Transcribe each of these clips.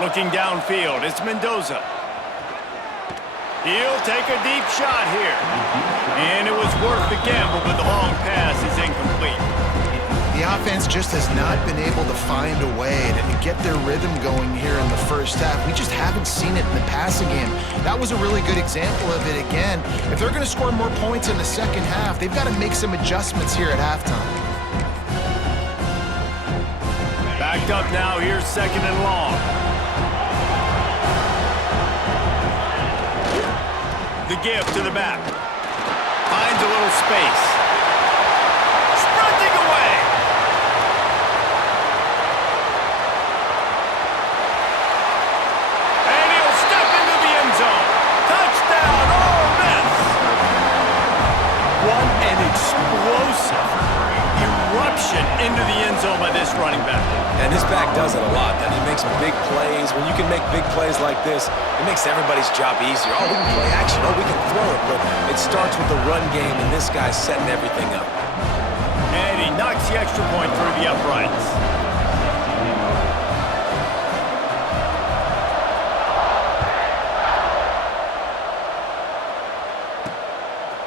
Looking downfield, it's Mendoza. He'll take a deep shot here. And it was worth the gamble, but the long pass is incomplete. The offense just has not been able to find a way to get their rhythm going here in the first half. We just haven't seen it in the passing game. That was a really good example of it again. If they're going to score more points in the second half, they've got to make some adjustments here at halftime. Backed up now, here's second and long. The give to the back. Finds a little space. Sprinting away. And he'll step into the end zone. Touchdown, Ole Miss. What an explosive eruption into the end zone by this running back. And this back does it a lot. And he makes big plays. When you can make big plays like this, it makes everybody's job easier. Oh, we can play action. Oh, we can throw it. But it starts with the run game, and this guy's setting everything up. And he knocks the extra point through the uprights.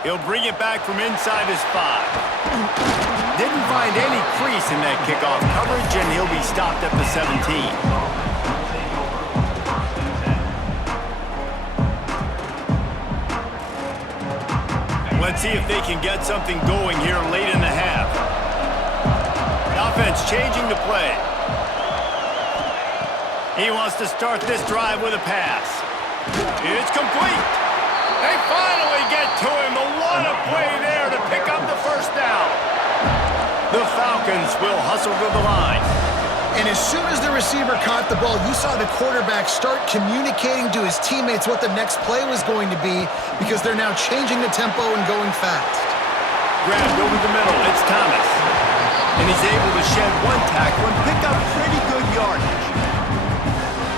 He'll bring it back from inside his 5. Didn't find any crease in that kickoff coverage, and he'll be stopped at the 17. Let's see if they can get something going here late in the half. The offense changing the play. He wants to start this drive with a pass. It's complete. They finally get to him. What a play there to pick up the first down. The Falcons will hustle to the line. And as soon as the receiver caught the ball, you saw the quarterback start communicating to his teammates what the next play was going to be because they're now changing the tempo and going fast. Grabbed over the middle, it's Thomas. And he's able to shed one tackle and pick up pretty good yardage.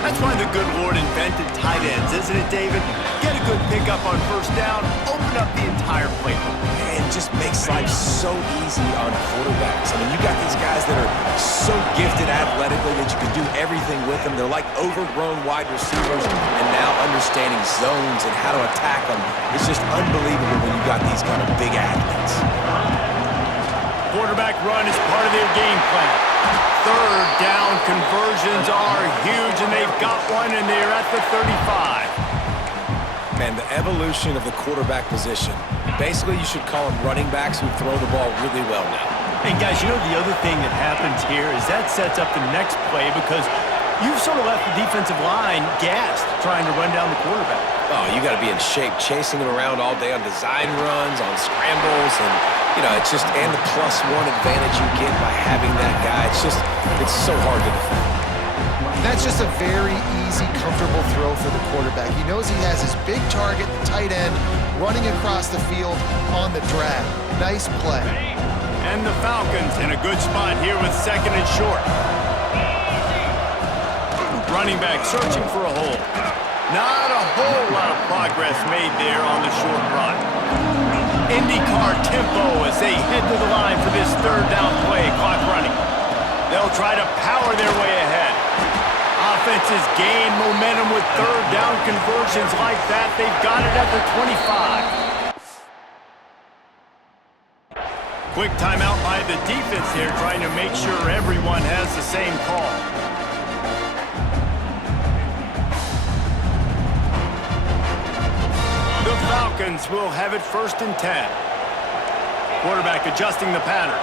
That's why the good Lord invented tight ends, isn't it, David? Get a good pickup on first down, open up the entire playbook. It just makes life so easy on quarterbacks. I mean, you got these guys that are so gifted athletically that you can do everything with them. They're like overgrown wide receivers, and now understanding zones and how to attack them. It's just unbelievable when you got these kind of big athletes. Quarterback run is part of their game plan. Third down conversions are huge, and they've got one, and they're at the 35. Man, the evolution of the quarterback position. Basically, you should call them running backs who throw the ball really well now. And guys, you know the other thing that happens here is that sets up the next play because you've sort of left the defensive line gassed trying to run down the quarterback. Oh, you got to be in shape, chasing him around all day on design runs, on scrambles, and, you know, it's just, and the +1 advantage you get by having that guy. It's so hard to defend. That's just a very easy, comfortable throw for the quarterback. He knows he has his big target, the tight end, running across the field on the drag. Nice play. And the Falcons in a good spot here with second and short. Running back searching for a hole. Not a whole lot of progress made there on the short run. IndyCar tempo as they head to the line for this third down play, clock running. They'll try to power their way ahead. Offenses gain momentum with third down conversions like that. They've got it at the 25. Quick timeout by the defense here, trying to make sure everyone has the same call. The Falcons will have it 1st and 10. Quarterback adjusting the pattern.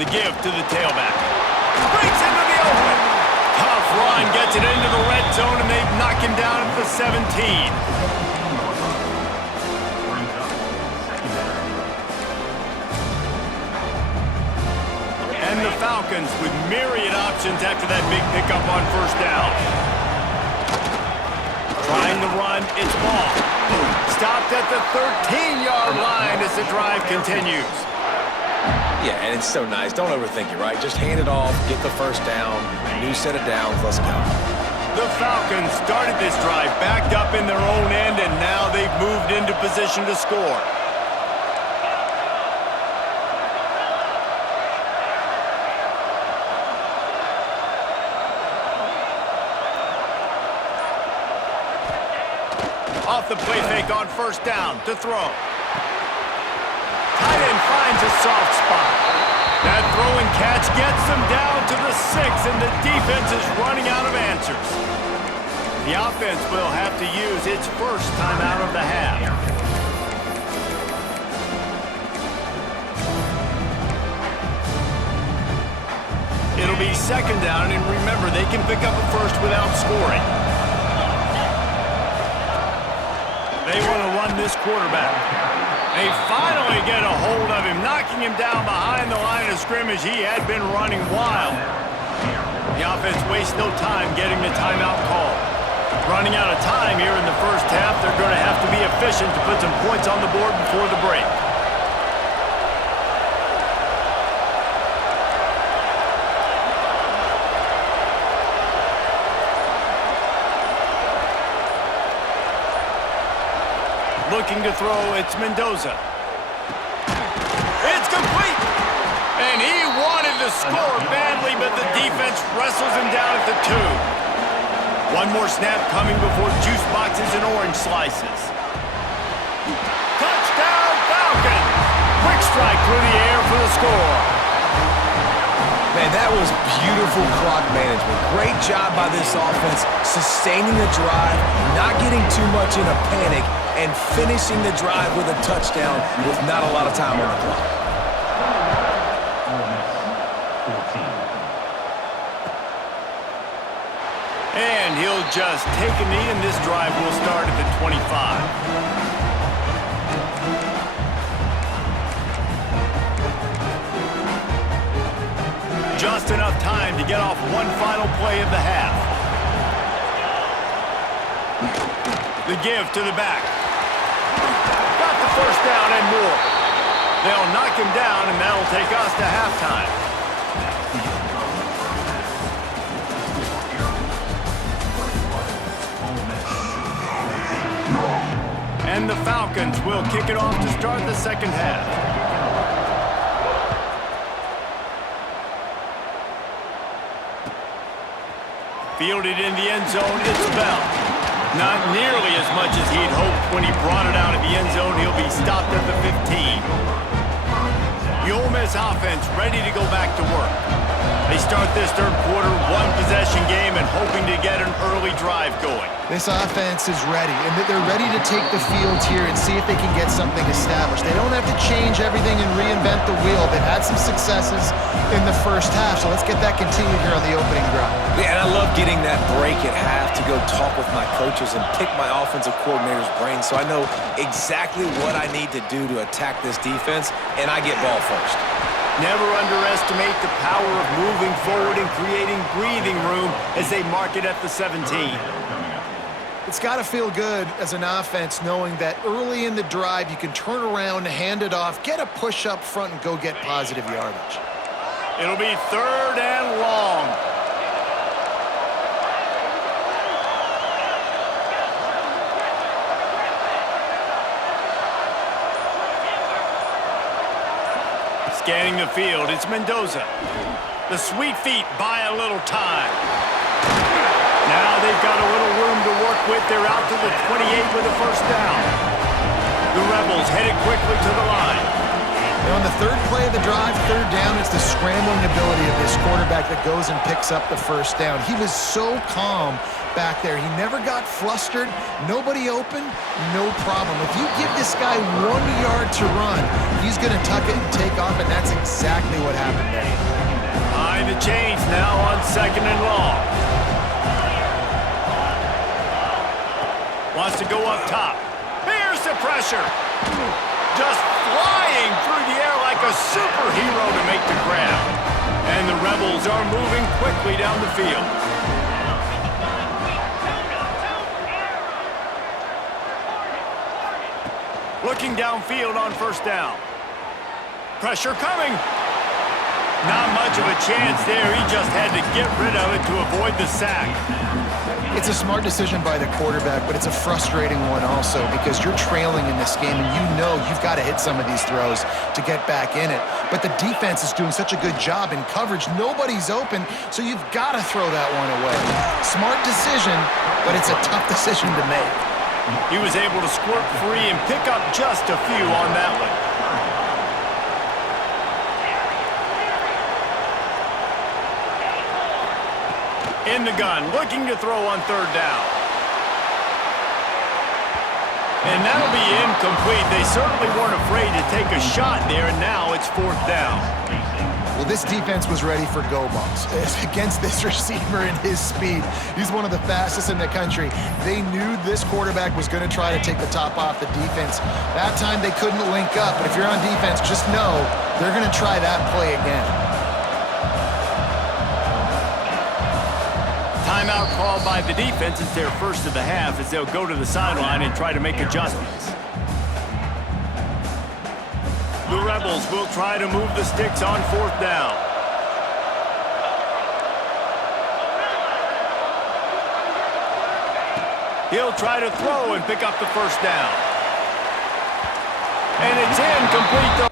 The give to the tailback. Breaks into the open. Tough run, gets it into the red zone, and they knock him down at the 17. And the Falcons with myriad options after that big pickup on first down. Trying to run, it's ball. Stopped at the 13-yard line as the drive continues. Yeah, and it's so nice. Don't overthink it, right? Just hand it off, get the first down, new set of downs, let's go. The Falcons started this drive backed up in their own end, and now they've moved into position to score. Off the play fake on first down to throw. Tight end finds a soft spot. That throw and catch gets them down to the 6, and the defense is running out of answers. The offense will have to use its first timeout of the half. It'll be second down, and remember, they can pick up a first without scoring. They want to run this quarterback. They finally get a hold of him, knocking him down behind the line of scrimmage. He had been running wild. The offense wastes no time getting the timeout call. Running out of time here in the first half, they're going to have to be efficient to put some points on the board before the break. Looking to throw, it's Mendoza. It's complete! And he wanted to score badly, but the defense wrestles him down at the 2. One more snap coming before juice boxes and orange slices. Touchdown Falcons! Quick strike through the air for the score. Man, that was beautiful clock management. Great job by this offense, sustaining the drive, not getting too much in a panic, and finishing the drive with a touchdown with not a lot of time on the clock. And he'll just take a knee, and this drive will start at the 25. Just enough time to get off one final play of the half. The give to the back. Got the first down and more. They'll knock him down, and that'll take us to halftime. And the Falcons will kick it off to start the second half. Fielded in the end zone, it's Bell. Not nearly as much as he'd hoped when he brought it out of the end zone. He'll be stopped at the 15. The Ole Miss offense ready to go back to work. They start this third quarter, one-possession game, and hoping to get an early drive going. This offense is ready, and they're ready to take the field here and see if they can get something established. They don't have to change everything and reinvent the wheel. They've had some successes in the first half, so let's get that continued here on the opening drive. Yeah, and I love getting that break at half to go talk with my coaches and pick my offensive coordinator's brain so I know exactly what I need to do to attack this defense, and I get ball first. Never underestimate the power of moving forward and creating breathing room as they mark it at the 17. It's got to feel good as an offense knowing that early in the drive you can turn around, hand it off, get a push up front, and go get positive yardage. It'll be third and long. Scanning the field, it's Mendoza. The sweet feet buy a little time. Now they've got a little room to work with. They're out to the 28 with a first down. The Rebels headed quickly to the line. And on the third play of the drive, third down, it's the scrambling ability of this quarterback that goes and picks up the first down. He was so calm back there. He never got flustered. Nobody open, no problem. If you give this guy 1 yard to run, he's going to tuck it and take off, and that's exactly what happened there. Behind the chains now on second and long. Wants to go up top. Here's the pressure. Just flying through the air like a superhero to make the grab. And the Rebels are moving quickly down the field. Looking downfield on first down. Pressure coming. Not much of a chance there. He just had to get rid of it to avoid the sack. It's a smart decision by the quarterback, but it's a frustrating one also because you're trailing in this game and you know you've got to hit some of these throws to get back in it. But the defense is doing such a good job in coverage. Nobody's open, so you've got to throw that one away. Smart decision, but it's a tough decision to make. He was able to squirt free and pick up just a few on that one. In the gun, looking to throw on third down. And that'll be incomplete. They certainly weren't afraid to take a shot there, and now it's fourth down. Well, this defense was ready for go bumps. Against this receiver and his speed, he's one of the fastest in the country. They knew this quarterback was going to try to take the top off the defense. That time they couldn't link up, but if you're on defense, just know they're going to try that play again. Timeout called by the defense. It's their first of the half as they'll go to the sideline and try to make adjustments. The Rebels will try to move the sticks on fourth down. He'll try to throw and pick up the first down. And it's incomplete though.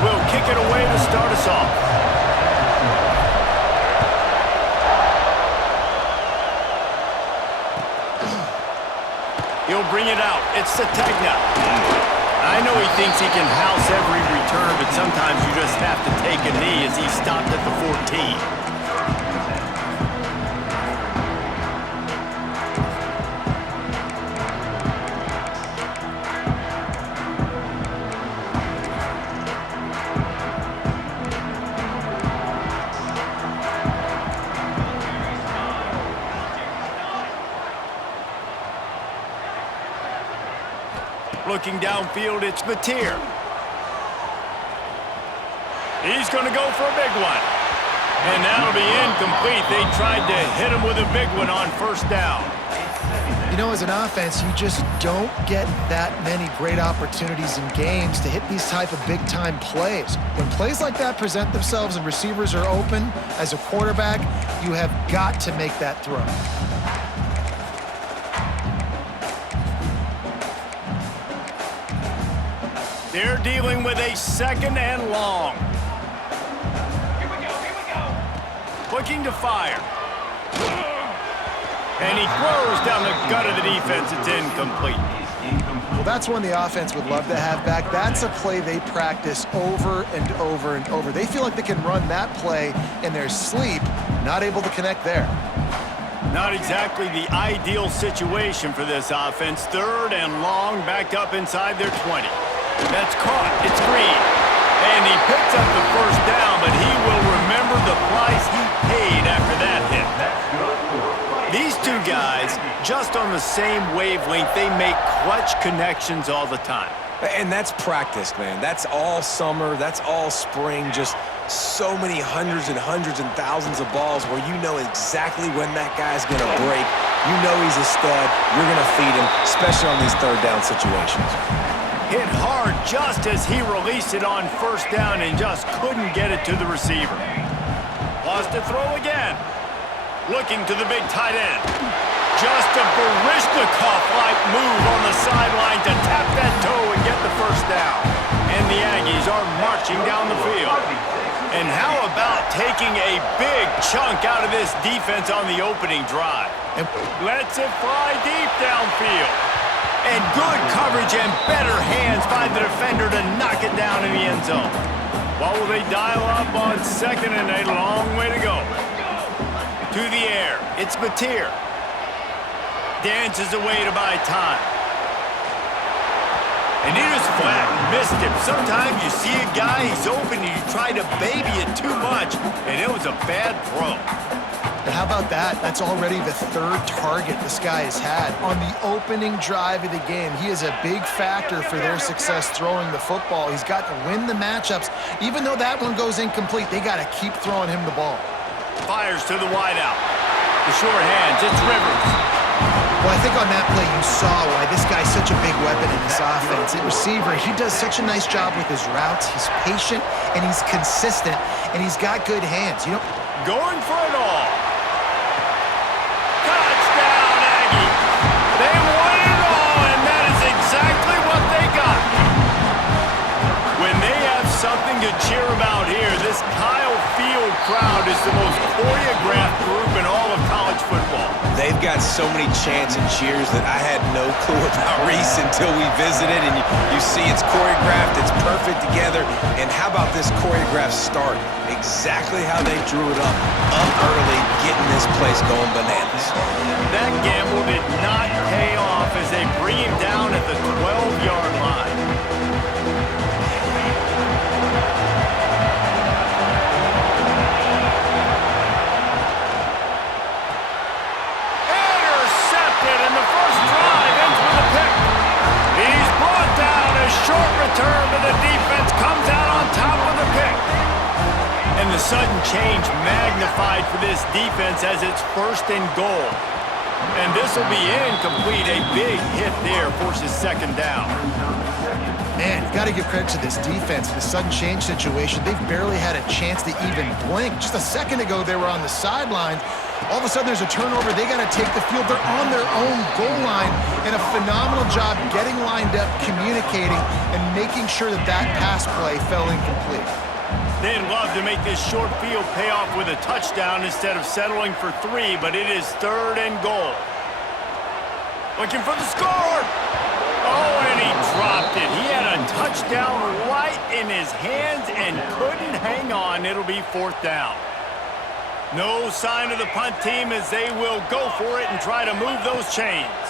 Will kick it away to start us off. He'll bring it out. It's Sategna. I know he thinks he can house every return, but sometimes you just have to take a knee as he stopped at the 14. Looking downfield, it's Mateer. He's going to go for a big one. And that'll be incomplete. They tried to hit him with a big one on first down. You know, as an offense, you just don't get that many great opportunities in games to hit these type of big-time plays. When plays like that present themselves and receivers are open, as a quarterback, you have got to make that throw. They're dealing with a second and long. Here we go. Looking to fire. And he throws down the gut of the defense. It's incomplete. Well, that's one the offense would love to have back. That's a play they practice over and over and over. They feel like they can run that play in their sleep, not able to connect there. Not exactly the ideal situation for this offense. Third and long, backed up inside their 20. That's caught. It's Green. And he picks up the first down, but he will remember the price he paid after that hit. These two guys, just on the same wavelength, they make clutch connections all the time. And that's practice, man. That's all summer. That's all spring. Just so many hundreds and thousands of balls where you know exactly when that guy's going to break. You know he's a stud. You're going to feed him, especially on these third down situations. Hit hard just as he released it on first down and just couldn't get it to the receiver. Lost to throw again. Looking to the big tight end. Just a Baryshnikov-like move on the sideline to tap that toe and get the first down. And the Aggies are marching down the field. And how about taking a big chunk out of this defense on the opening drive? Lets it fly deep downfield. And good coverage and better hands by the defender to knock it down in the end zone. What will they dial up on second and a long way to go? To the air. It's Mateer. Dances away to buy time. And he just flat missed him. Sometimes you see a guy, he's open, and you try to baby it too much, and it was a bad throw. And how about that? That's already the third target this guy has had on the opening drive of the game. He is a big factor for their success throwing the football. He's got to win the matchups. Even though that one goes incomplete, they got to keep throwing him the ball. Fires to the wideout. The short hands, it's Rivers. Well, I think on that play you saw why this guy's such a big weapon in this offense. At receiver, he does such a nice job with his routes. He's patient, and he's consistent, and he's got good hands. You know, going for it all. Touchdown, Aggie. They won it all, and that is exactly what they got. When they have something to cheer about here, this Kyle Field crowd is the most choreographed group in all of college football. They've got so many chants and cheers that I had no clue about Reese until we visited, and you see it's choreographed, it's perfect together. And how about this choreographed start? Exactly how they drew it up early, getting this place going bananas. That gamble did not pay off as they bring him down at the 12-yard line. Short return to the defense, comes out on top of the pick. And the sudden change magnified for this defense as it's 1st and goal. And this will be incomplete. A big hit there forces 2nd down. man, you got to give credit to this defense. In the sudden change situation, they've barely had a chance to even blink. Just a second ago, they were on the sidelines. All of a sudden, there's a turnover. They got to take the field. They're on their own goal line, and a phenomenal job getting lined up, communicating, and making sure that that pass play fell incomplete. They'd love to make this short field pay off with a touchdown instead of settling for 3, but it is 3rd and goal. Looking for the score. Oh, and he dropped it. He had a touchdown right in his hands and couldn't hang on. It'll be 4th down. No sign of the punt team as they will go for it and try to move those chains.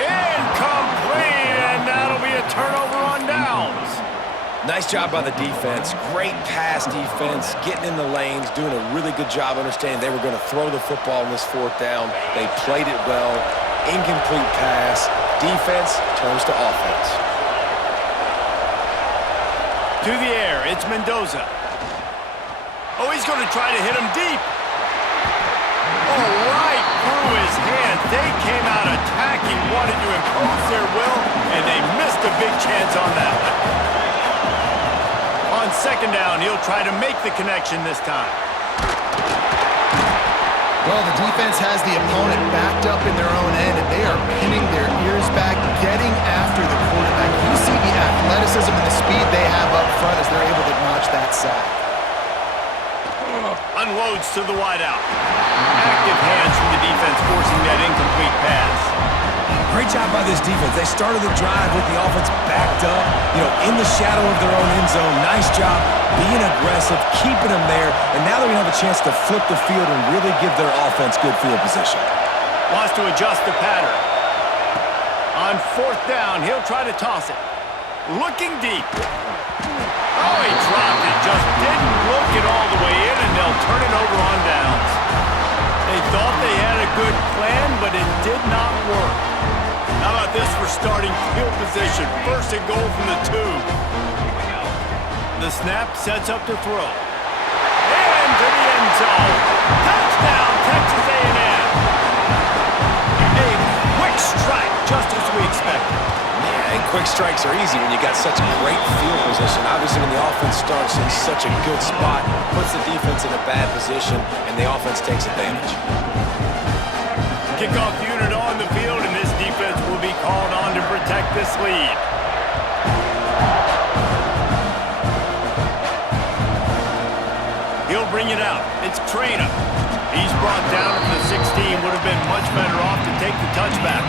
Incomplete, and that'll be a turnover on downs. Nice job by the defense. Great pass defense, getting in the lanes, doing a really good job understanding they were going to throw the football on this 4th down. They played it well. Incomplete pass. Defense turns to offense. To the air, it's Mendoza. Oh, he's going to try to hit him deep. Oh, right through his hands. They came out attacking, wanted to impose their will, and they missed a big chance on that one. On 2nd down, he'll try to make the connection this time. Well, the defense has the opponent backed up in their own end, and they are pinning their ears back, getting after the quarterback. You see the athleticism and the speed they have up front as they're able to notch that sack. Unloads to the wideout. Active hands from the defense forcing that incomplete pass. Great job by this defense. They started the drive with the offense backed up, in the shadow of their own end zone. Nice job being aggressive, keeping them there, and now they're going to have a chance to flip the field and really give their offense good field position. Wants to adjust the pattern. On 4th down, he'll try to toss it. Looking deep. Oh, he dropped it. Just didn't look it all the way in, and they'll turn it over on downs. They thought they had a good plan, but it did not work. How about this for starting field position? 1st and goal from the 2. The snap sets up to throw. Into the end zone. Touchdown, Texas A&M. A quick strike, just as we expected. Yeah, and quick strikes are easy when you got such great field position. Obviously, when the offense starts in such a good spot, puts the defense in a bad position, and the offense takes advantage. Kickoff unit on the field, and this defense will be called on to protect this lead. He'll bring it out. It's Traina. He's brought down to the 16. Would have been much better off to take the touchback.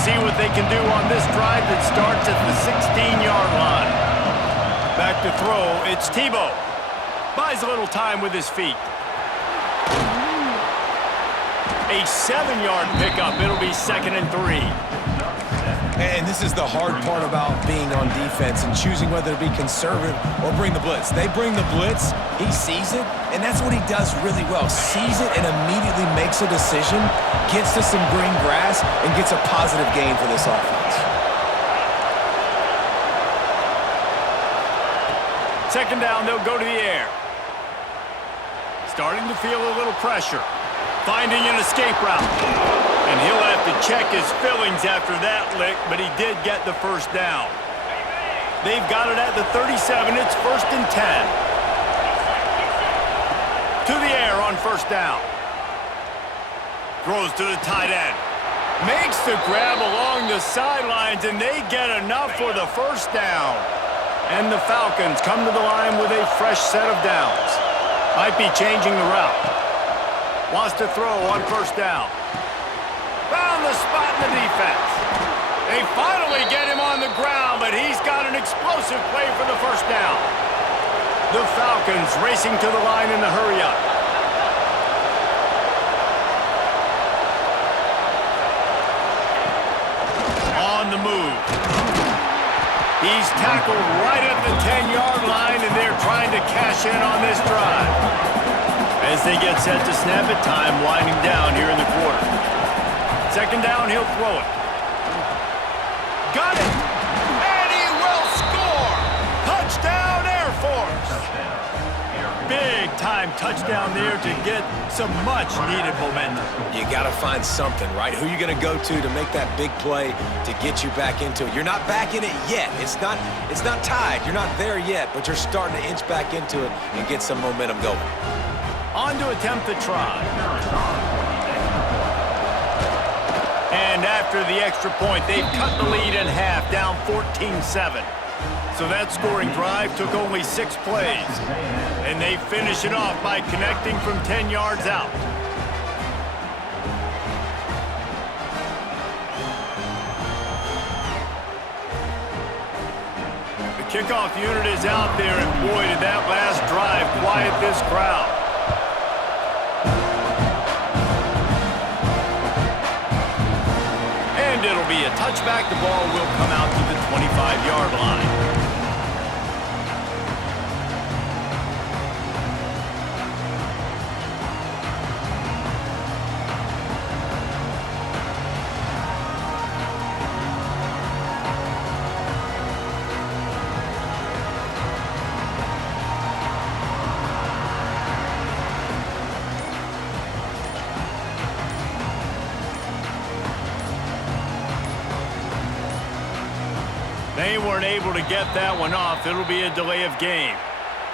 see what they can do on this drive that starts at the 16-yard line. Back to throw, it's Tebow. Buys a little time with his feet. A 7-yard pickup. It'll be 2nd and 3. And this is the hard part about being on defense and choosing whether to be conservative or bring the blitz. They bring the blitz, he sees it, and that's what he does really well. Sees it and immediately makes a decision, gets to some green grass, and gets a positive gain for this offense. 2nd down, they'll go to the air. Starting to feel a little pressure. Finding an escape route. And he'll have to check his fillings after that lick, but he did get the first down. They've got it at the 37. It's 1st and 10. To the air on 1st down. Throws to the tight end. Makes the grab along the sidelines, and they get enough for the first down. And the Falcons come to the line with a fresh set of downs. Might be changing the route. Wants to throw on 1st down. Found the spot in the defense. They finally get him on the ground, but he's got an explosive play for the first down. The Falcons racing to the line in the hurry-up. On the move. He's tackled right at the 10-yard line, and they're trying to cash in on this drive. As they get set to snap it, time winding down here in the quarter. 2nd down, he'll throw it. Got it! And he will score! Touchdown, Air Force! Big-time touchdown there to get some much-needed momentum. You got to find something, right? Who are you going to go to make that big play to get you back into it? You're not back in it yet. It's not tied. You're not there yet, but you're starting to inch back into it and get some momentum going. On to attempt the try. And after the extra point, they've cut the lead in half, down 14-7. So that scoring drive took only 6 plays. And they finish it off by connecting from 10 yards out. The kickoff unit is out there, and boy, did that last drive quiet this crowd. And it'll be a touchback. The ball will come out to the 25-yard line. They weren't able to get that one off. It'll be a delay of game.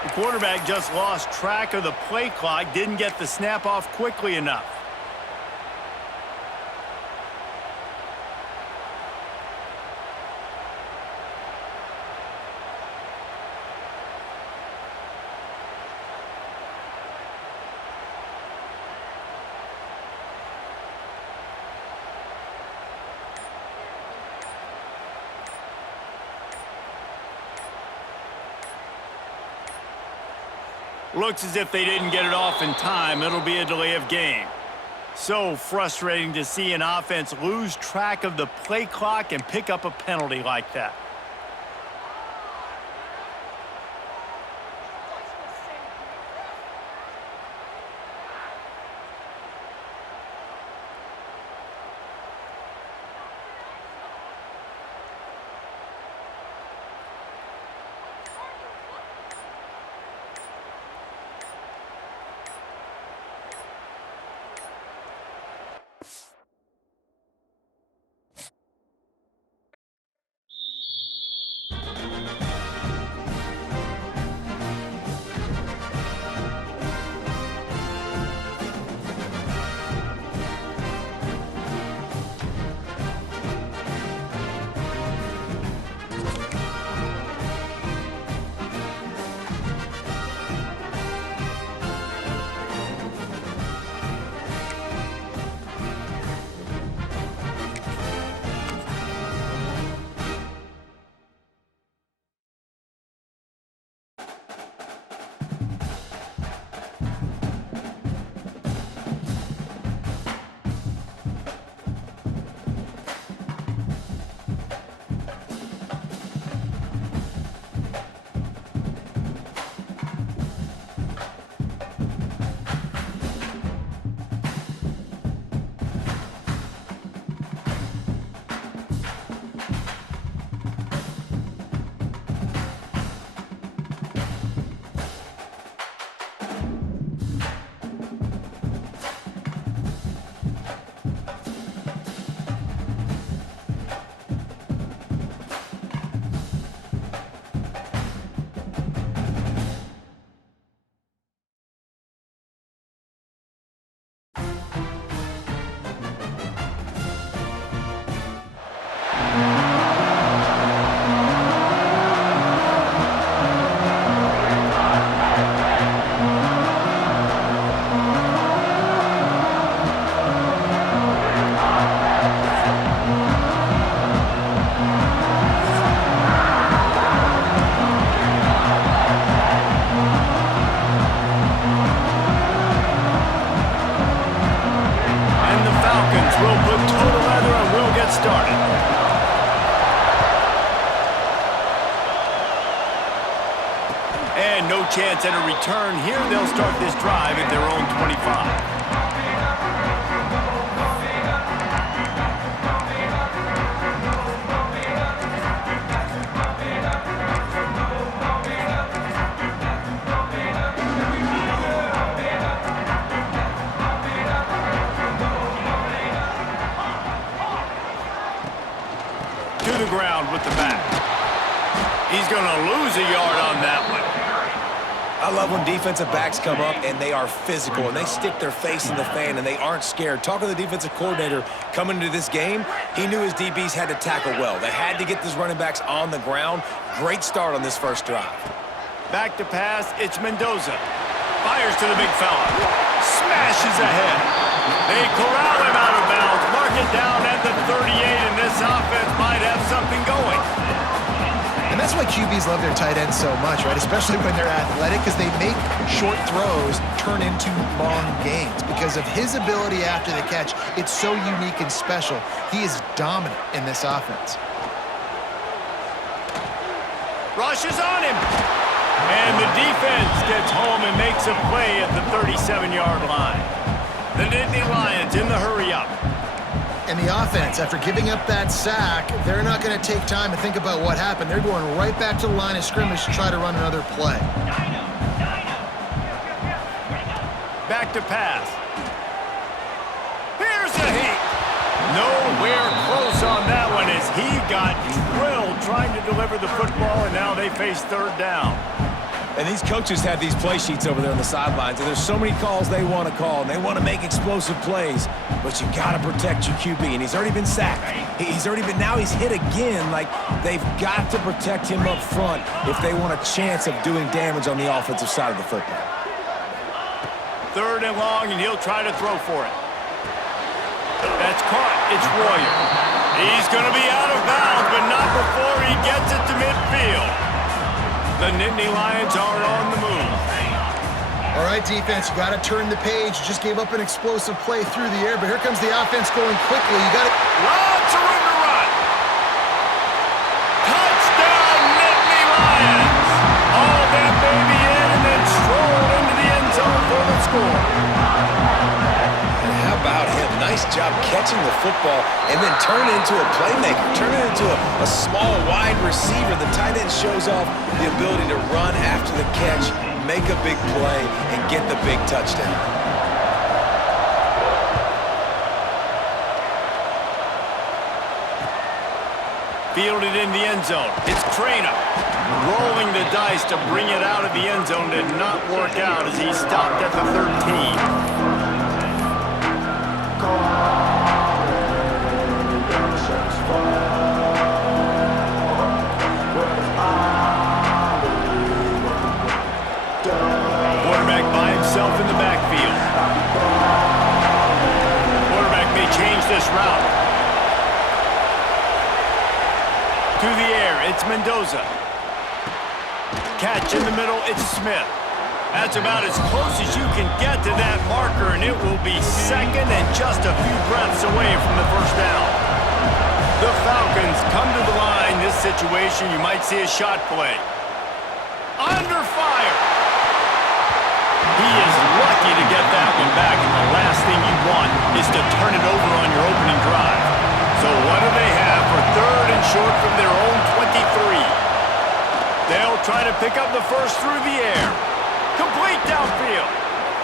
The quarterback just lost track of the play clock, didn't get the snap off quickly enough. Looks as if they didn't get it off in time. It'll be a delay of game. So frustrating to see an offense lose track of the play clock and pick up a penalty like that. get started. And no chance at a return here. They'll start this drive at their own 25. To the ground with the back. He's going to lose a yard on that one. I love when defensive backs come up and they are physical and they stick their face in the fan and they aren't scared. Talking to the defensive coordinator coming into this game, he knew his DBs had to tackle well. They had to get these running backs on the ground. Great start on this first drive. Back to pass, it's Mendoza. Fires to the big fella. Smashes ahead. They corral him out of bounds. Mark it down at the 38, and this offense might have something going. And that's why QBs love their tight ends so much, right? Especially when they're athletic, because they make short throws turn into long gains. Because of his ability after the catch, it's so unique and special. He is dominant in this offense. Rushes on him. And the defense gets home and makes a play at the 37-yard line. The Nittany Lions in the hurry-up. And the offense, after giving up that sack, they're not going to take time to think about what happened. They're going right back to the line of scrimmage to try to run another play. Back to pass. Here's a heat. Nowhere close on that one as he got drilled trying to deliver the football, and now they face third down. And these coaches have these play sheets over there on the sidelines, and there's so many calls they want to call, and they want to make explosive plays, but you got to protect your QB, and he's already been sacked. Now he's hit again. Like, they've got to protect him up front if they want a chance of doing damage on the offensive side of the football. Third and long, and he'll try to throw for it. That's caught. It's Royer. He's going to be out of bounds, but not before he gets it to midfield. The Nittany Lions are on the move. All right, defense, you got to turn the page. You just gave up an explosive play through the air, but here comes the offense going quickly. You got to... Lots of room to run. Touchdown, Nittany Lions. All that baby in and then strolled into the end zone for the score. How about him? Nice job catching the football and then turn into a playmaker. Turn it into a small wide receiver. The tight end shows off the ability to run after the catch, make a big play, and get the big touchdown. Fielded in the end zone. It's Traina rolling the dice to bring it out of the end zone. Did not work out as he stopped at the 13. Quarterback by himself in the backfield. Quarterback may change this route. To the air, it's Mendoza. Catch in the middle, it's Smith. That's about as close as you can get to that marker, and it will be second and just a few breaths away from the first down. The Falcons come to the line. This situation, you might see a shot play. Under fire. He is lucky to get that one back, and the last thing you want is to turn it over on your opening drive. So what do they have for third and short from their own 23? They'll try to pick up the first through the air. Complete downfield.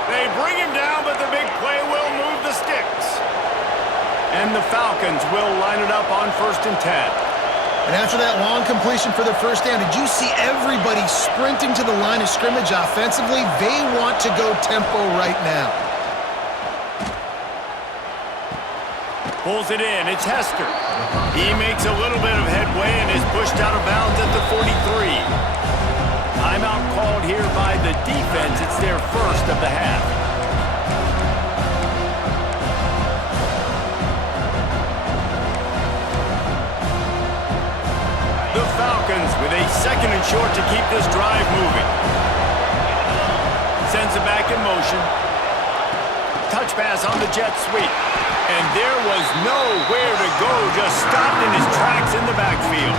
They bring him down, but the big play will move the sticks. And the Falcons will line it up on 1st and 10. And after that long completion for the first down, did you see everybody sprinting to the line of scrimmage offensively? They want to go tempo right now. Pulls it in. It's Hester. He makes a little bit of headway and is pushed out of bounds at the 43. Timeout called here by the defense. It's their first of the half. The Falcons with a second and short to keep this drive moving. Sends it back in motion. Touch pass on the jet sweep. And there was nowhere to go just stopped in his tracks in the backfield.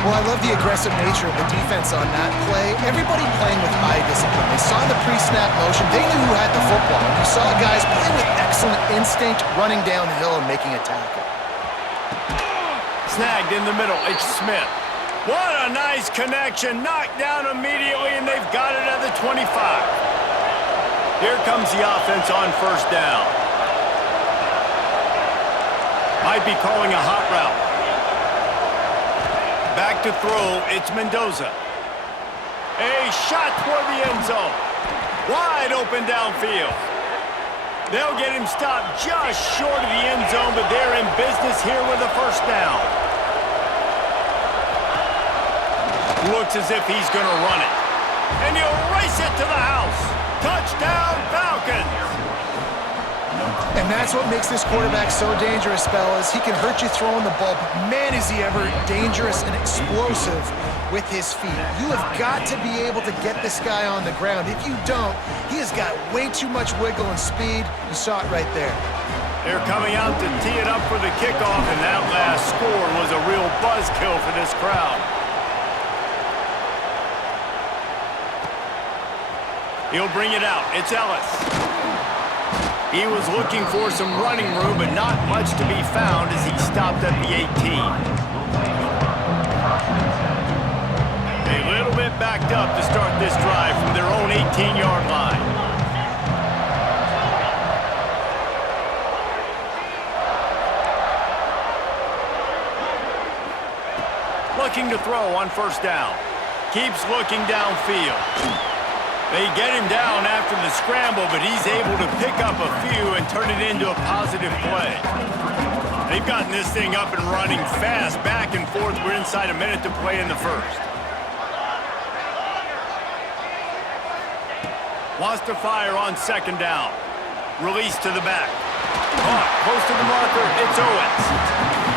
Well, I love the aggressive nature of the defense on that play. Everybody playing with eye discipline. They saw the pre-snap motion. They knew who had the football. And you saw guys play with excellent instinct, running down the hill and making a tackle. Snagged in the middle. It's Smith. What a nice connection. Knocked down immediately, and they've got it at the 25. Here comes the offense on first down. Might be calling a hot route. Back to throw, it's Mendoza. A shot toward the end zone. Wide open downfield. They'll get him stopped just short of the end zone, but they're in business here with a first down. Looks as if he's going to run it. And he'll race it to the house. Touchdown, Falcons! And that's what makes this quarterback so dangerous, fellas. He can hurt you throwing the ball, but man, is he ever dangerous and explosive with his feet. You have got to be able to get this guy on the ground. If you don't, he has got way too much wiggle and speed. You saw it right there. They're coming out to tee it up for the kickoff, and that last score was a real buzzkill for this crowd. He'll bring it out. It's Ellis. He was looking for some running room, but not much to be found as he stopped at the 18. A little bit backed up to start this drive from their own 18-yard line. Looking to throw on first down. Keeps looking downfield. They get him down after the scramble, but he's able to pick up a few and turn it into a positive play. They've gotten this thing up and running fast, back and forth. We're inside a minute to play in the first. Wants to fire on second down. Release to the back. Caught close to the marker. It's Owens.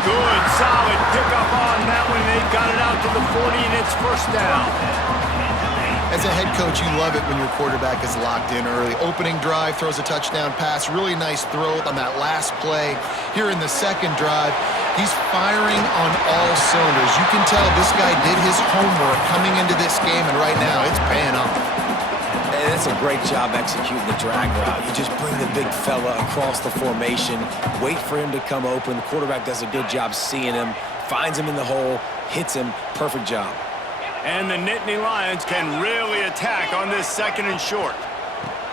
Good, solid pickup on that one. They've got it out to the 40, and it's first down. As a head coach, you love it when your quarterback is locked in early. Opening drive, throws a touchdown pass. Really nice throw on that last play. Here in the second drive, he's firing on all cylinders. You can tell this guy did his homework coming into this game, and right now it's paying off. And it's a great job executing the drag route. You just bring the big fella across the formation, wait for him to come open. The quarterback does a good job seeing him, finds him in the hole, hits him. Perfect job. And the Nittany Lions can really attack on this second and short.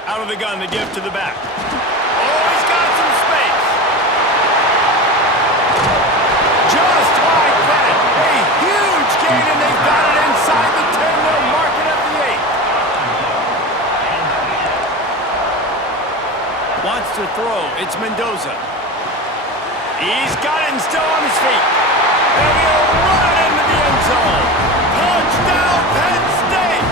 Out of the gun, the give to the back. Oh, he's got some space. Just like that. A huge gain, and they've got it inside the 10. They'll mark it at the 8. Wants to throw. It's Mendoza. He's got it and still on his feet. And he'll run into the end zone. Touchdown, Penn State!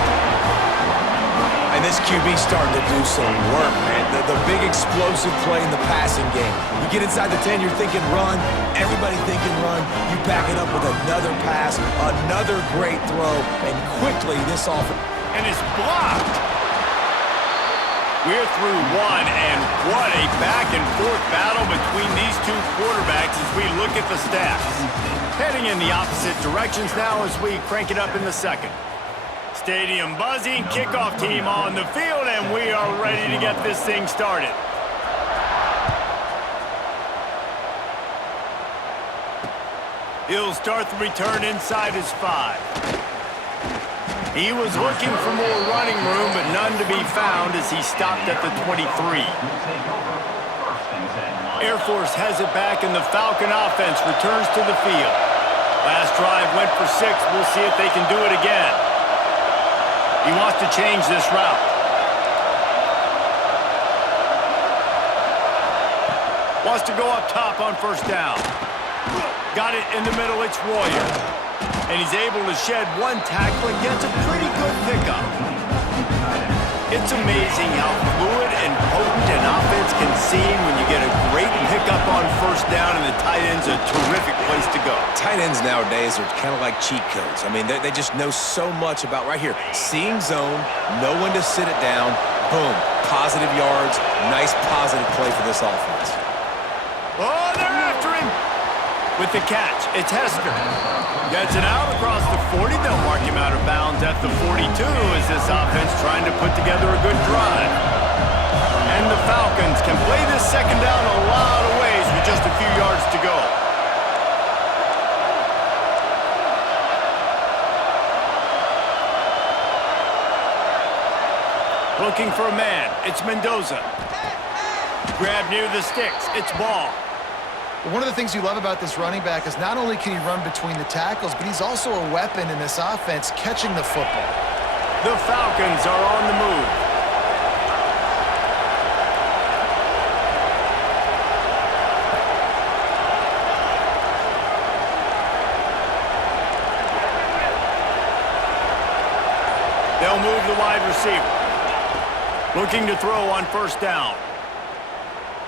And this QB's starting to do some work, man. The big explosive play in the passing game. You get inside the 10, you're thinking run. Everybody thinking run. You back it up with another pass, another great throw, and quickly this offense. And it's blocked. We're through one, and what a back-and-forth battle between these two quarterbacks as we look at the stats. Heading in the opposite directions now as we crank it up in the second. Stadium buzzing, kickoff team on the field, and we are ready to get this thing started. He'll start the return inside his 5. He was looking for more running room, but none to be found as he stopped at the 23. Air Force has it back, and the Falcon offense returns to the field. Last drive went for 6. We'll see if they can do it again. He wants to change this route. Wants to go up top on first down. Got it in the middle. It's Royer. And he's able to shed one tackle and gets a pretty good pickup. It's amazing how fluid and potent an offense can seem when you get a great pickup on first down, and the tight end's a terrific place to go. Tight ends nowadays are kind of like cheat codes. I mean, they just know so much about right here. Seeing zone, know when to sit it down, boom, positive yards, nice positive play for this offense. Oh, they're after him. With the catch, it's Hester. Gets it out across the 40. They'll mark him out of bounds at the 42 as this offense trying to put together a good drive. And the Falcons can play this second down a lot of ways with just a few yards to go. Looking for a man. It's Mendoza. Grab near the sticks. It's Ball. One of the things you love about this running back is not only can he run between the tackles, but he's also a weapon in this offense catching the football. The Falcons are on the move. They'll move the wide receiver. Looking to throw on first down.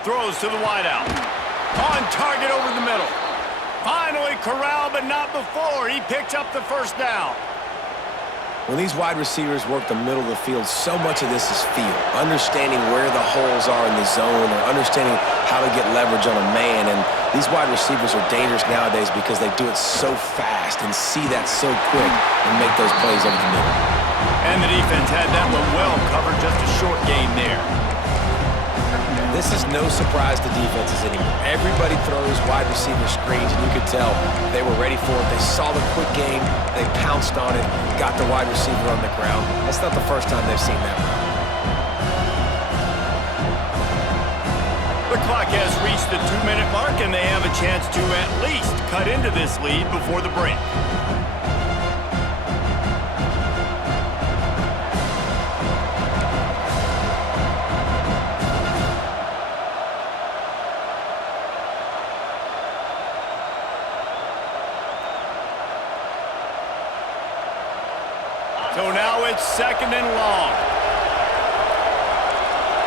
Throws to the wideout. On target over the middle. Finally corralled, but not before. He picks up the first down. When these wide receivers work the middle of the field, so much of this is feel. Understanding where the holes are in the zone or understanding how to get leverage on a man. And these wide receivers are dangerous nowadays because they do it so fast and see that so quick and make those plays over the middle. And the defense had that one well covered, just a short gain there. This is no surprise to defenses anymore. Everybody throws wide receiver screens, and you could tell they were ready for it. They saw the quick game, they pounced on it, got the wide receiver on the ground. That's not the first time they've seen that. The clock has reached the 2-minute mark, and they have a chance to at least cut into this lead before the break. So now it's second and long.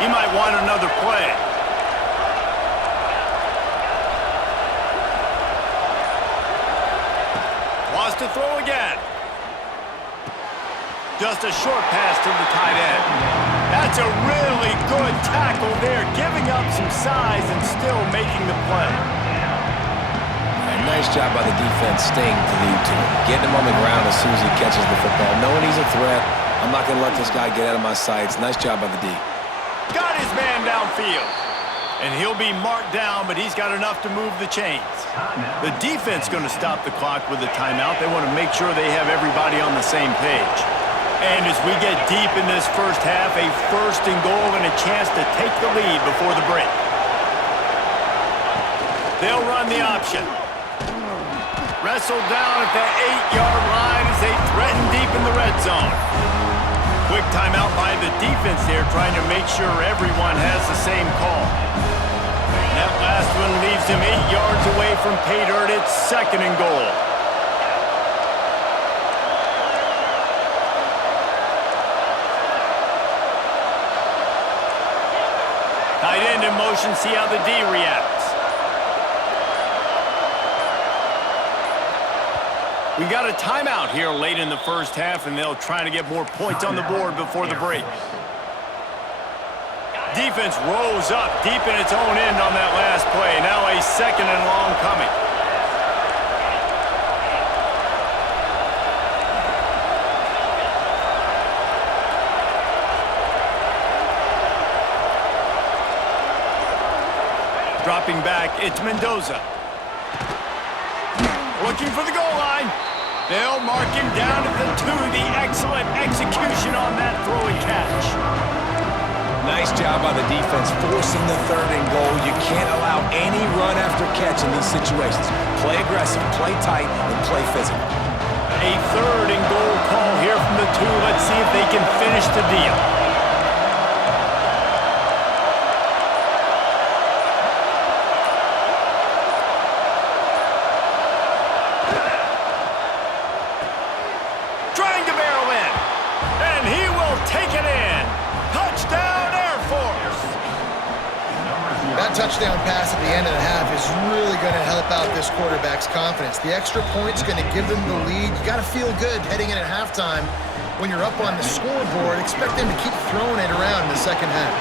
He might want another play. Wants to throw again. Just a short pass to the tight end. That's a really good tackle there, giving up some size and still making the play. Nice job by the defense staying to lead to him. Getting him on the ground as soon as he catches the football. Knowing he's a threat, I'm not going to let this guy get out of my sights. Nice job by the D. Got his man downfield. And he'll be marked down, but he's got enough to move the chains. The defense going to stop the clock with a timeout. They want to make sure they have everybody on the same page. And as we get deep in this first half, a first and goal and a chance to take the lead before the break. They'll run the option. Wrestled down at the 8-yard line as they threaten deep in the red zone. Quick timeout by the defense there, trying to make sure everyone has the same call. That last one leaves him 8 yards away from pay dirt. It's second and goal. Tight end in motion, see how the D reacts. We got a timeout here late in the first half, and they'll try to get more points on the board before the break. Defense rose up deep in its own end on that last play. Now a second and long coming. Dropping back, it's Mendoza. Looking for the goal line. They'll mark him down at the 2. The excellent execution on that throw and catch. Nice job by the defense forcing the third and goal. You can't allow any run after catch in these situations. Play aggressive, play tight, and play physical. A third and goal call here from the 2. Let's see if they can finish the deal. Touchdown pass at the end of the half is really going to help out this quarterback's confidence. The extra point's going to give them the lead. You got to feel good heading in at halftime. When you're up on the scoreboard, expect them to keep throwing it around in the second half.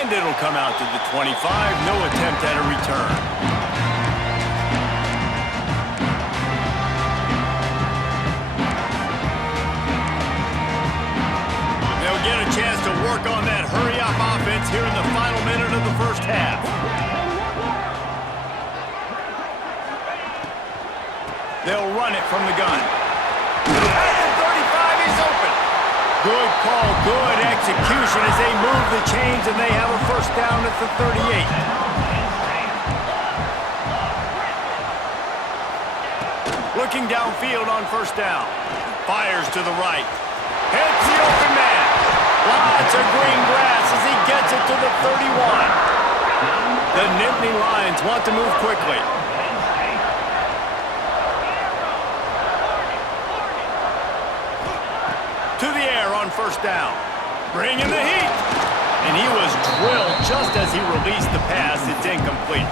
And it'll come out to the 25. No attempt at a return. They'll get a chance to work on that hurry-up offense here in the final minute of the first half. They'll run it from the gun. At the 35, he's open. Good call, good execution as they move the chains, and they have a first down at the 38. Looking downfield on first down. Fires to the right. Hits the open man. Lots of green grass as he gets it to the 31. The Nittany Lions want to move quickly. To the air on first down. Bringing the heat. And he was drilled just as he released the pass. It's incomplete.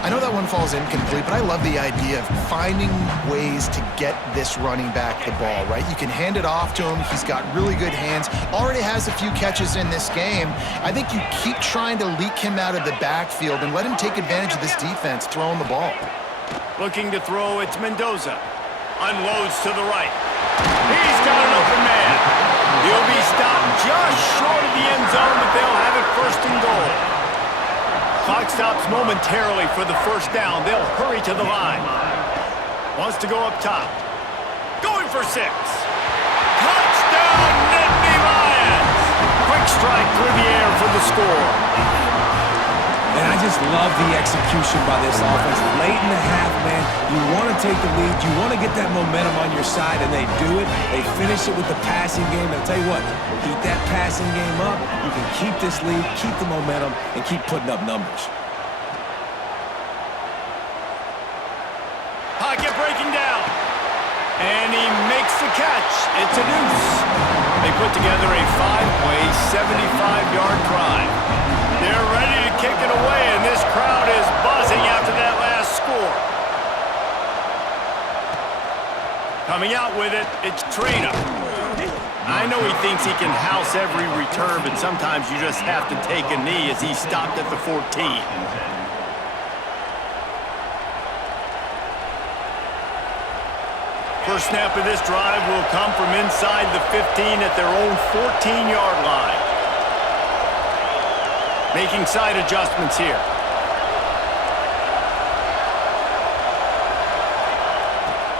I know that one falls incomplete, but I love the idea of finding ways to get this running back the ball, right? You can hand it off to him. He's got really good hands. Already has a few catches in this game. I think you keep trying to leak him out of the backfield and let him take advantage of this defense throwing the ball. Looking to throw, it's Mendoza. Unloads to the right. He's got an open man. He'll be stopped just short of the end zone, but they'll have it first and goal. Clock stops momentarily for the first down. They'll hurry to the line. Wants to go up top. Going for 6. Touchdown, Nittany Lions! Quick strike through the air for the score. And I just love the execution by this offense. Late in the half, man, you want to take the lead. You want to get that momentum on your side, and they do it. They finish it with the passing game. I'll tell you what, keep that passing game up. You can keep this lead, keep the momentum, and keep putting up numbers. Pocket breaking down. And he makes the catch. It's a deuce. They put together a 5-play, 75-yard drive. They're ready to kick it away, and this crowd is buzzing after that last score. Coming out with it, it's Traina. I know he thinks he can house every return, but sometimes you just have to take a knee as he stopped at the 14. First snap of this drive will come from inside the 15 at their own 14-yard line. Making side adjustments here.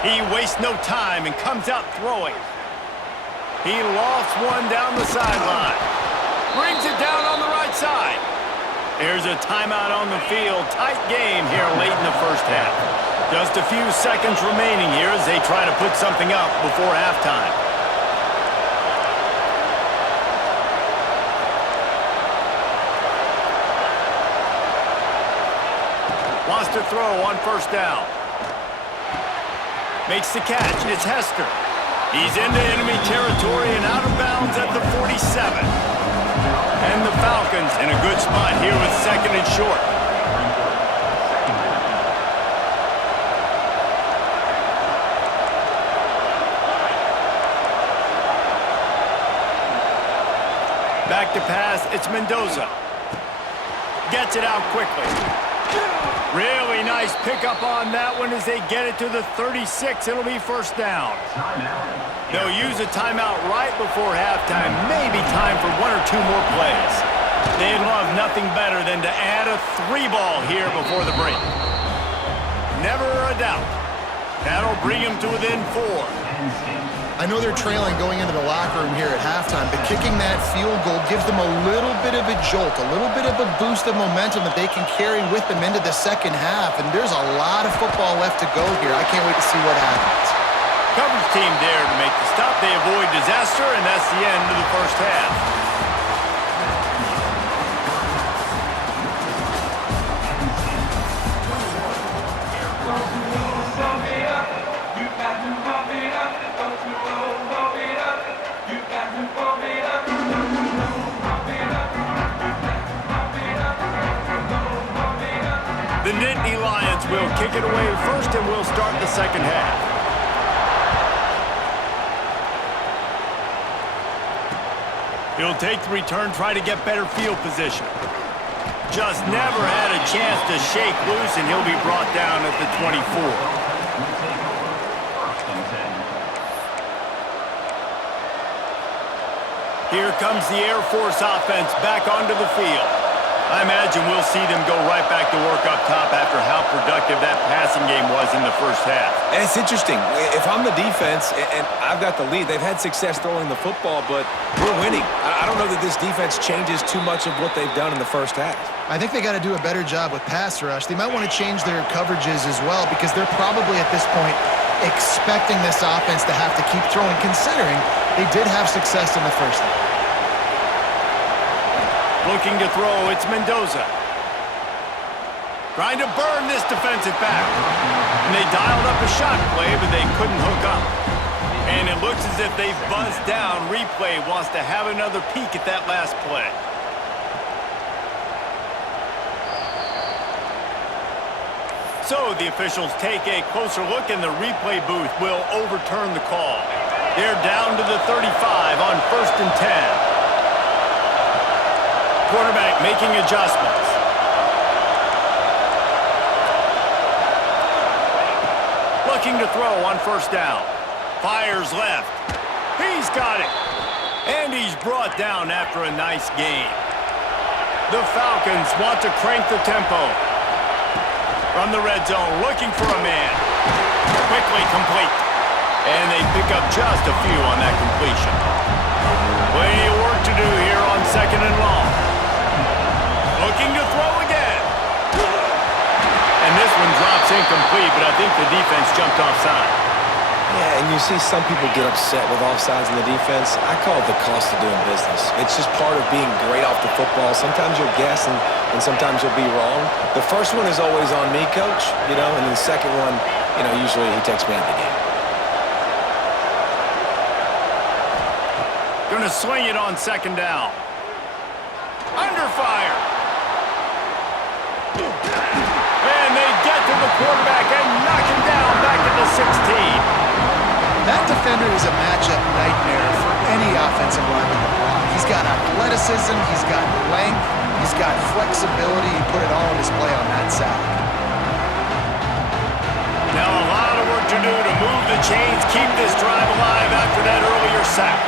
He wastes no time and comes out throwing. He lofts one down the sideline. Brings it down on the right side. There's a timeout on the field. Tight game here late in the first half. Just a few seconds remaining here as they try to put something up before halftime. Wants to throw on first down. Makes the catch. It's Hester. He's into enemy territory and out of bounds at the 47. And the Falcons in a good spot here with second and short. Back to pass. It's Mendoza. Gets it out quickly. Really nice pickup on that one as they get it to the 36. It'll be first down. They'll use a timeout right before halftime. Maybe time for 1 or 2 more plays. They'd love nothing better than to add a 3-ball here before the break. Never a doubt. That'll bring them to within 4. I know they're trailing going into the locker room here at halftime, but kicking that field goal gives them a little bit of a jolt, a little bit of a boost of momentum that they can carry with them into the second half, and there's a lot of football left to go here. I can't wait to see what happens. Coverage team there to make the stop. They avoid disaster, and that's the end of the first half. The Nittany Lions will kick it away first, and we'll start the second half. He'll take the return, try to get better field position. Just never had a chance to shake loose, and he'll be brought down at the 24. Here comes the Air Force offense back onto the field. I imagine we'll see them go right back to work up top after how productive that passing game was in the first half. And it's interesting. If I'm the defense and I've got the lead, they've had success throwing the football, but we're winning. I don't know that this defense changes too much of what they've done in the first half. I think they got to do a better job with pass rush. They might want to change their coverages as well because they're probably at this point expecting this offense to have to keep throwing, considering they did have success in the first half. Looking to throw, it's Mendoza. Trying to burn this defensive back. And they dialed up a shot play, but they couldn't hook up. And it looks as if they've buzzed down. Replay wants to have another peek at that last play. So the officials take a closer look, and the replay booth will overturn the call. They're down to the 35 on 1st and 10. Quarterback making adjustments. Looking to throw on 1st down. Fires left. He's got it. And he's brought down after a nice gain. The Falcons want to crank the tempo. From the red zone, looking for a man. Quickly complete. And they pick up just a few on that completion. Plenty of work to do here on 2nd and long. Looking to throw again. And this one drops incomplete, but I think the defense jumped offside. Yeah, and you see some people get upset with offsides in the defense. I call it the cost of doing business. It's just part of being great off the football. Sometimes you'll guess and sometimes you'll be wrong. The first one is always on me, coach, and then the second one, usually he takes me out of the game. Gonna swing it on 2nd down. Under fire. And they get to the quarterback and knock him down back at the 16. That defender is a matchup nightmare for any offensive lineman to block. He's got athleticism, he's got length, he's got flexibility. He put it all on display on that sack. Now a lot of work to do to move the chains, keep this drive alive after that earlier sack.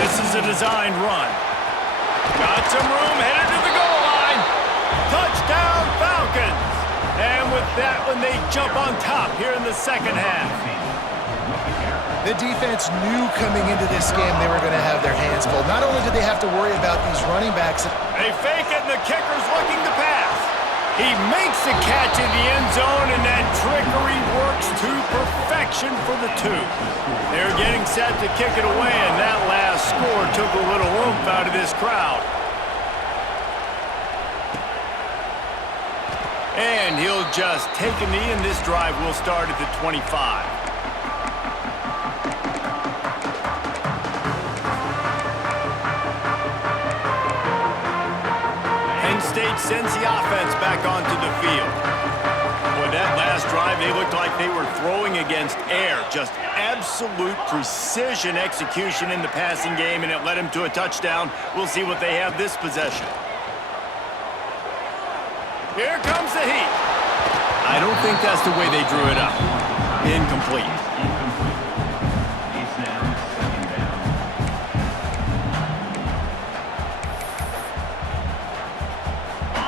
This is a designed run. Got some room, headed to the goal line. Touchdown, Falcons! And with that one, they jump on top here in the 2nd half. The defense knew coming into this game they were going to have their hands full. Not only did they have to worry about these running backs. They fake it, and the kicker's looking to pass. He makes the catch in the end zone, and that trickery works to perfection for the 2. They're getting set to kick it away, and that last score took a little oomph out of this crowd. And he'll just take a knee, and this drive will start at the 25. State sends the offense back onto the field. Boy, that last drive, they looked like they were throwing against air. Just absolute precision execution in the passing game, and it led them to a touchdown. We'll see what they have this possession. Here comes the heat. I don't think that's the way they drew it up. Incomplete.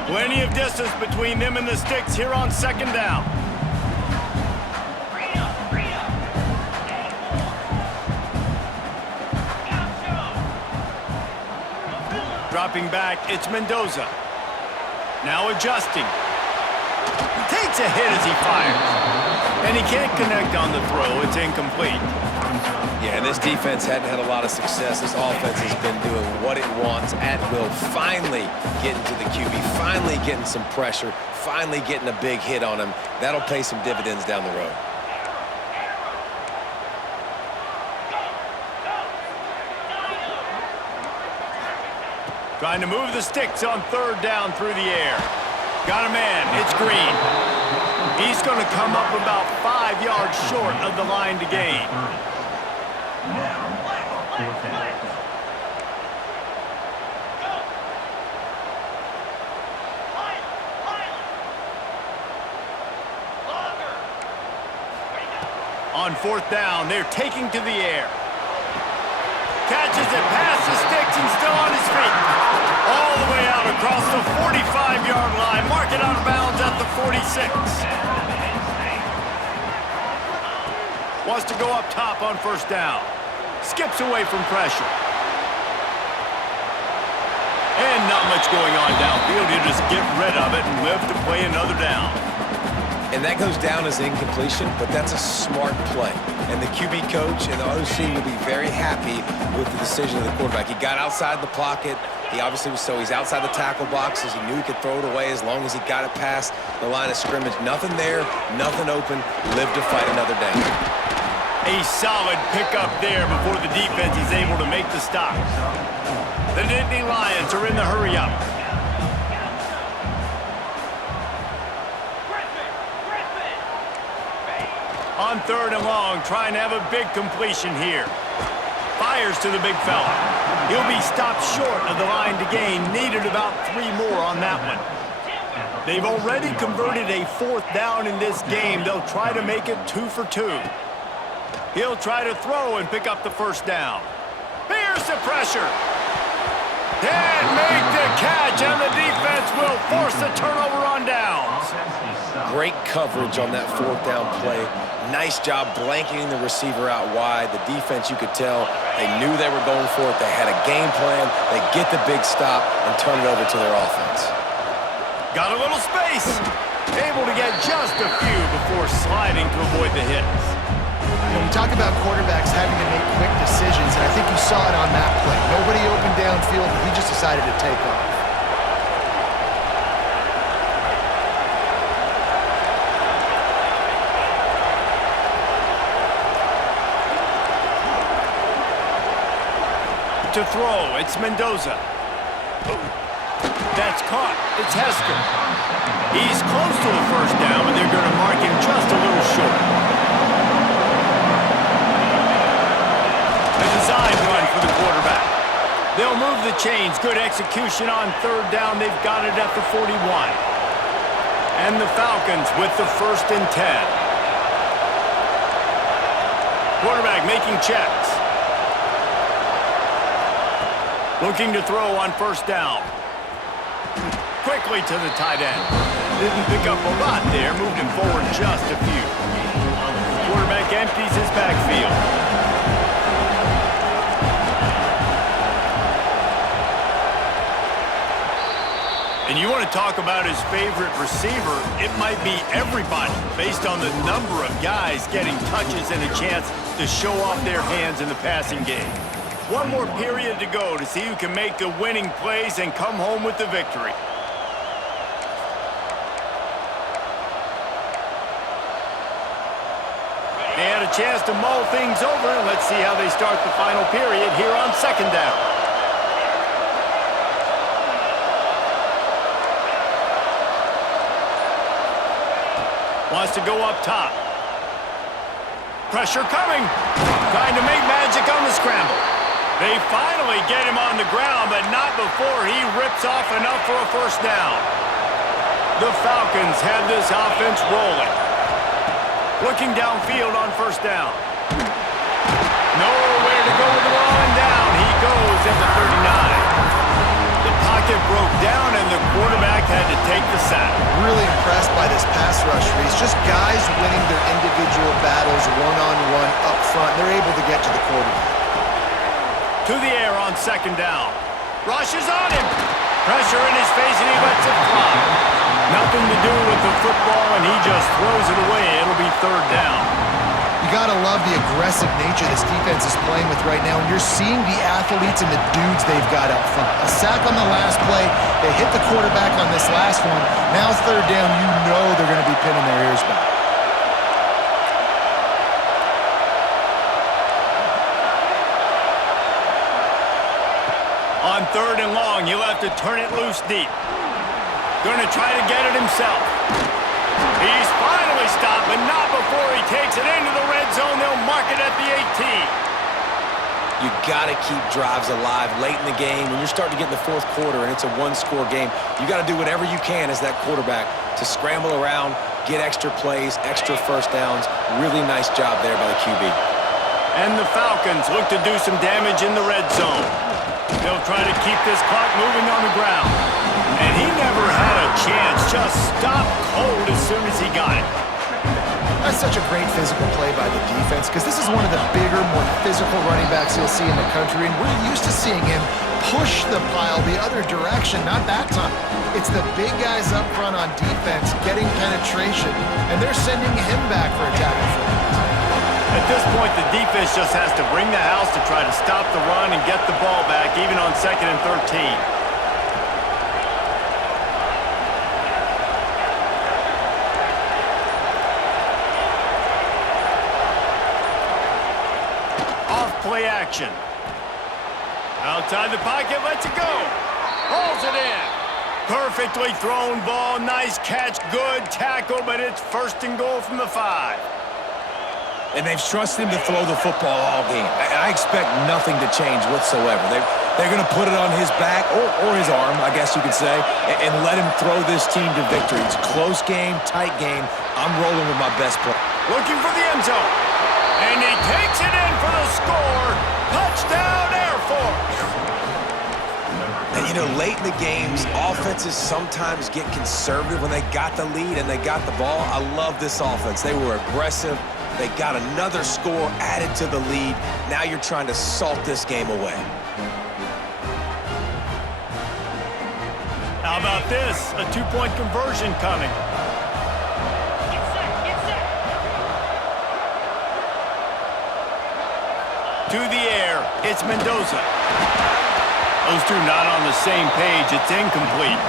Plenty of distance between them and the sticks here on 2nd down. Dropping back, it's Mendoza. Now adjusting. Takes a hit as he fires. And he can't connect on the throw. It's incomplete. Yeah, and this defense hadn't had a lot of success. This offense has been doing what it wants at will. Finally getting to the QB, finally getting some pressure, finally getting a big hit on him. That'll pay some dividends down the road. Trying to move the sticks on 3rd down through the air. Got a man. It's Green. He's going to come up about 5 yards short of the line to gain. On 4th down, they're taking to the air. Catches it past the sticks and still on his feet. All the way out across the 45-yard line. Mark it out of bounds at the 46. Wants to go up top on 1st down. Skips away from pressure. And not much going on downfield. He'll just get rid of it and live to play another down. And that goes down as incompletion, but that's a smart play. And the QB coach and the OC will be very happy with the decision of the quarterback. He got outside the pocket. He's outside the tackle boxes. He knew he could throw it away as long as he got it past the line of scrimmage. Nothing there, nothing open. Live to fight another down. A solid pickup there before the defense is able to make the stop. The Nittany Lions are in the hurry-up. On 3rd and long, trying to have a big completion here. Fires to the big fella. He'll be stopped short of the line to gain. Needed about 3 more on that one. They've already converted a 4th down in this game. They'll try to make it 2 for 2. He'll try to throw and pick up the 1st down. Here's the pressure. Can't make the catch, and the defense will force the turnover on downs. Great coverage on that 4th down play. Nice job blanketing the receiver out wide. The defense, you could tell, they knew they were going for it. They had a game plan. They get the big stop and turn it over to their offense. Got a little space. Able to get just a few before sliding to avoid the hits. You talk about quarterbacks having to make quick decisions, and I think you saw it on that play. Nobody open downfield, and he just decided to take off. To throw, it's Mendoza. That's caught. It's Hester. He's close to the 1st down, but they're going to mark him just a little short. A design run for the quarterback. They'll move the chains. Good execution on 3rd down. They've got it at the 41. And the Falcons with the 1st and 10. Quarterback making checks. Looking to throw on 1st down. Quickly to the tight end. Didn't pick up a lot there. Moved him forward just a few. Quarterback empties his backfield. And you want to talk about his favorite receiver, it might be everybody based on the number of guys getting touches and a chance to show off their hands in the passing game. One more period to go to see who can make the winning plays and come home with the victory. They had a chance to mull things over, and let's see how they start the final period here on 2nd down. Wants to go up top. Pressure coming. Trying to make magic on the scramble. They finally get him on the ground, but not before he rips off enough for a 1st down. The Falcons have this offense rolling. Looking downfield on 1st down. Nowhere to go with the ball, and down he goes at the 39. The pocket broke down, and the quarterback had to take the sack. Really impressed by this pass rush, Reese. Just guys winning their individual battles one-on-one up front. They're able to get to the quarterback. To the air on 2nd down. Rushes on him. Pressure in his face, and he lets it fly. Nothing to do with the football, and he just throws it away. It'll be 3rd down. You got to love the aggressive nature this defense is playing with right now, and you're seeing the athletes and the dudes they've got up front. A sack on the last play. They hit the quarterback on this last one. Now 3rd down, you know they're going to be pinning their ears back. On 3rd and long, he'll have to turn it loose deep. Going to try to get it himself. He's finally stopped, but not before he takes it into the red zone. They'll mark it at the 18. You got to keep drives alive late in the game. When you're starting to get in the fourth quarter and it's a one-score game, you got to do whatever you can as that quarterback to scramble around, get extra plays, extra first downs. Really nice job there by the QB. And the Falcons look to do some damage in the red zone. They'll try to keep this clock moving on the ground. And he never had a chance, just stopped cold as soon as he got it. That's such a great physical play by the defense because this is one of the bigger, more physical running backs you'll see in the country, and we're used to seeing him push the pile the other direction, not that time. It's the big guys up front on defense getting penetration, and they're sending him back for a tackle for them. At this point, the defense just has to bring the house to try to stop the run and get the ball back, even on 2nd and 13. Play action. Outside the pocket, lets it go. Hauls it in. Perfectly thrown ball. Nice catch. Good tackle, but it's 1st and goal from the 5. And they've trusted him to throw the football all game. I expect nothing to change whatsoever. They're going to put it on his back, or his arm, I guess you could say, and let him throw this team to victory. It's a close game, tight game. I'm rolling with my best player. Looking for the end zone. And he takes it in for the score. Touchdown, Air Force. And, you know, late in the games, offenses sometimes get conservative when they got the lead and they got the ball. I love this offense. They were aggressive. They got another score added to the lead. Now you're trying to salt this game away. How about this? A 2-point conversion coming. To the air, it's Mendoza. Those two not on the same page. It's incomplete.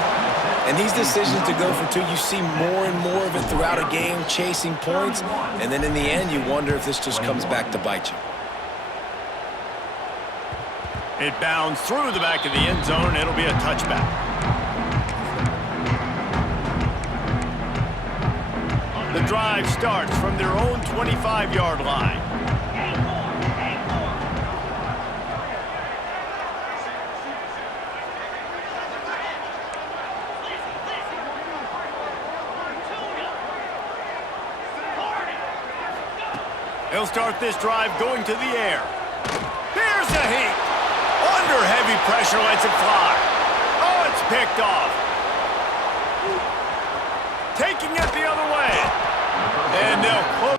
And these decisions to go for 2, you see more and more of it throughout a game, chasing points. And then in the end, you wonder if this just comes back to bite you. It bounds through the back of the end zone. It'll be a touchback. The drive starts from their own 25-yard line. He'll start this drive going to the air. Here's a heat. Under heavy pressure, lets it fly. Oh, it's picked off. Taking it the other way. And they'll close